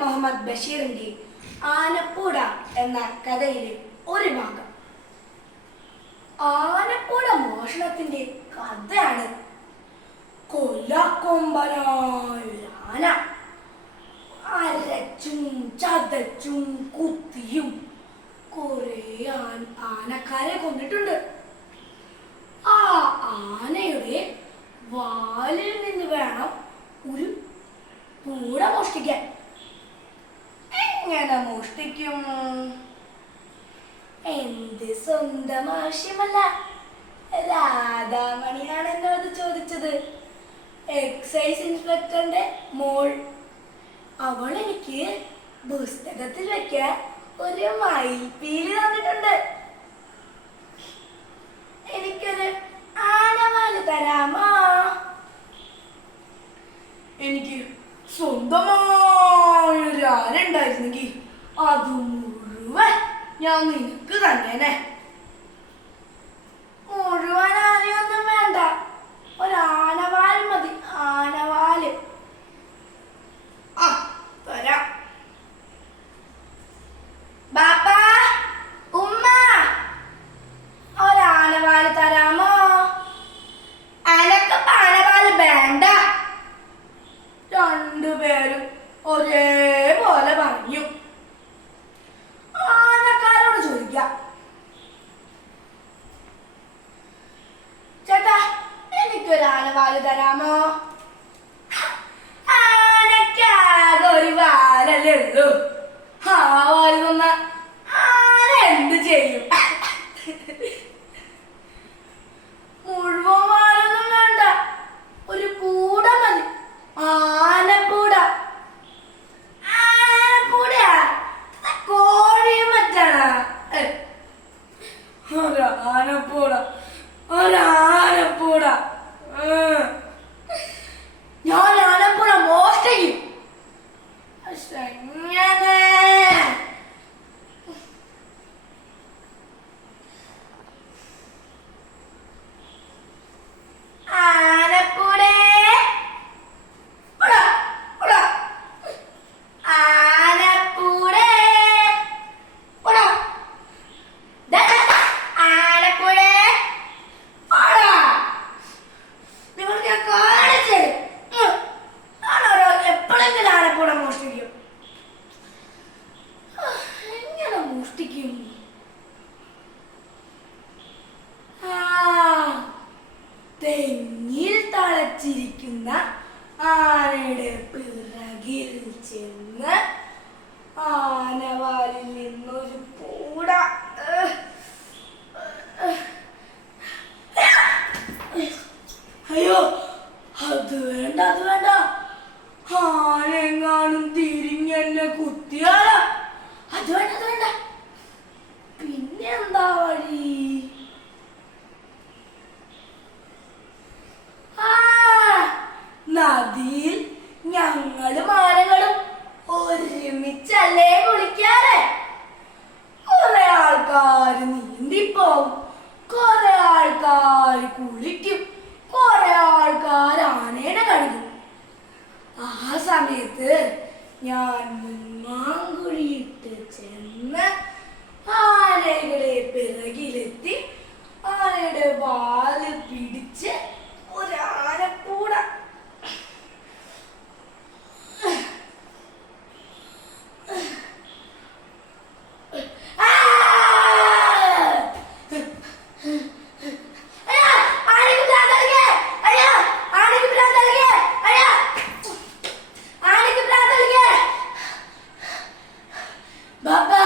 മുഹമ്മദ് ബഷീറിന്റെ ആനപ്പൂട എന്ന കഥയിലെ ഒരു ഭാഗം. ആനപ്പൂട മോഷണത്തിന്റെ കഥയാണ്. കൊല്ലാക്കൊമ്പനായൊരാന അരച്ചും ചതച്ചും കുത്തിയും കൊറേ ആന ആനക്കാരെ കൊന്നിട്ടുണ്ട് ആ ആനയുടെ വാലിൽ നിന്ന് വേണം ഒരു പൂട മോഷ്ടിക്കാൻ എങ്ങനെ മോഷ്ടിക്കും? എന്ത് സ്വന്തം ആവശ്യമല്ല. രാധാമണിയാണ് എന്നോട് ചോദിച്ചത്. എക്സൈസ് ഇൻസ്പെക്ടറിന്റെ മോൾ. അവൾ എനിക്ക് പുസ്തകത്തിൽ വെക്കാൻ ഒരു മയിൽപ്പീലി തന്നിട്ടുണ്ട്. എനിക്കൊരു ആനവാൽ തരാമോ എനിക്ക് ഉണ്ടായിരുന്നെങ്കിൽ അത് മുഴുവൻ ഞാൻ നിനക്ക് തന്നെ മുഴുവൻ ആനയൊന്നും വേണ്ട. ഒരാനവാൽ മതി ആനവാൽ ബാപ്പ ഉമ്മ അനക്ക് വേണ്ട. രണ്ടുപേരും ഒരേപോലെ പറഞ്ഞു. ആനക്കാരോട് ചോദിക്കാം. ചേട്ടാ എനിക്കൊരു ആനവാൽ തരാമോ ആനക്കാകെ ഒരു വാലല്ലേ ഉള്ളൂ ആ വാൽ തന്ന ആന എന്ത് ചെയ്യും മുഴുവൻ വാലൊന്നും വേണ്ട ഒരു പൂട മതി ആനപ്പൂട ആനപ്പൂടയാ കോഴിയും മറ്റാണ് ഒരാനപ്പൂട ഒരാനപ്പൂട ഉം. ഞാൻ ആനപ്പുഴ മോഷ്ടിക്കും പക്ഷെ എങ്ങനെ ആനപ്പൂടേ ഉടാ, ഉടാ. ആനപ്പൂടേ ഉടാ. ദാ, ദാ, ദാ. ആനപ്പൂടേ ഉടാ. നിങ്ങൾക്ക് ഞാൻ കാണിച്ച് ഉം. ആണോ എപ്പോഴെങ്കിലും ആനപ്പൂട മോഷ്ടിക്കും ആ, എങ്ങനെ മോഷ്ടിക്കും ആ തെങ്ങിൽ തളച്ചിരിക്കുന്ന ആനയുടെ പിറകിൽ ചെന്ന് ആനവാലിൽ നിന്നൊരു പൂട അയ്യോ അത് വേണ്ട അത് വേണ്ട. ആനെങ്ങാനും തിരിഞ്ഞെന്നെ കുത്തിയാലാ അത് വേണ്ട അത് വേണ്ട പിന്നെ എന്താ വഴി ആ നദിയിൽ ഞങ്ങളും ആനകളും ഒരുമിച്ചല്ലേ കുളിക്കാറ് കുറെ ആൾക്കാർ നീന്തിപ്പോവും. കുറെ ആൾക്കാർ കുളിക്കും. കുറെ ആൾക്കാർ ആനേനെ കഴുകും ആ സമയത്ത് ഞാൻ മുൻമാങ്കുഴിയിട്ട് ചെന്ന് ആനകളെ പിറകിലെത്തി ആനയുടെ വാൽ പിടിച്ച് ഒരു ആനപ്പൂട ആ! അയ്യോ, ആനയ്ക്ക് ഭ്രാന്തളികേ! അയ്യോ, ആനയ്ക്ക് ഭ്രാന്തളികേ! അയ്യോ! ആനയ്ക്ക് ഭ്രാന്തളികേ! ബാപ്പാ,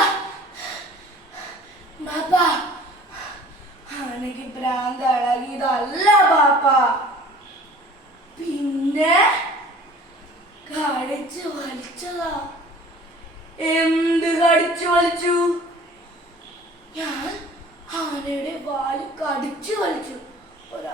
ബാപ്പാ, ആനയ്ക്ക് ഭ്രാന്ത് ഇളകിയതല്ല ബാപ്പ പിന്നെ കടിച്ചു വലിച്ചതാ. എന്ത് കടിച്ചു വലിച്ചു? ഞാൻ ആനയുടെ വാൽ കടിച്ചു വലിച്ചു. ഒരു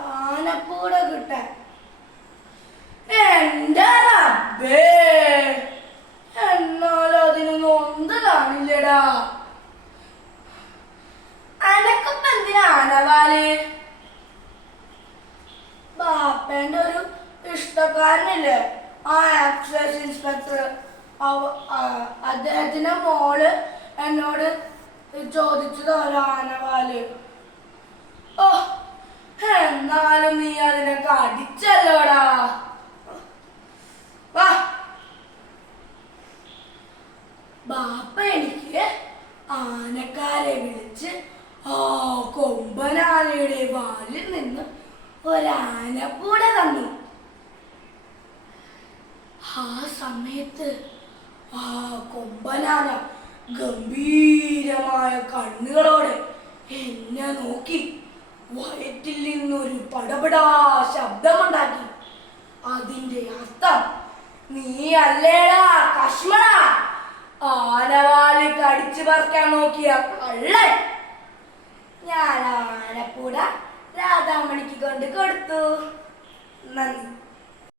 അദ്ദേഹത്തിന്റെ മോൾ എന്നോട് ചോദിച്ചത് ഒരു ഓ എന്നാലും നീ അതിനെ കടിച്ചല്ലോടാ വാ. ബാപ്പ എനിക്ക് ആനക്കാരെ വിളിച്ച് ആ കൊമ്പനാനയുടെ വാലിൽ നിന്ന് ഒരാനക്കൂടെ തന്നു. ആ സമയത്ത് ആ കൊമ്പനാന ഗംഭീരമായ കണ്ണുകളോടെ എന്നെ നോക്കി വയറ്റിൽ നിന്നൊരു പടപടാ ശബ്ദമുണ്ടാക്കി. അതിന്റെ അർത്ഥം നീ അല്ലേടാ കഷ്മണ ആനവാലി കടിച്ചു പറിക്കാൻ നോക്കിയ കള്ളൻ. ഞാൻ ആനപ്പൂട രാധാമണിക്ക് കൊണ്ട് കൊടുത്തു. നന്ദി.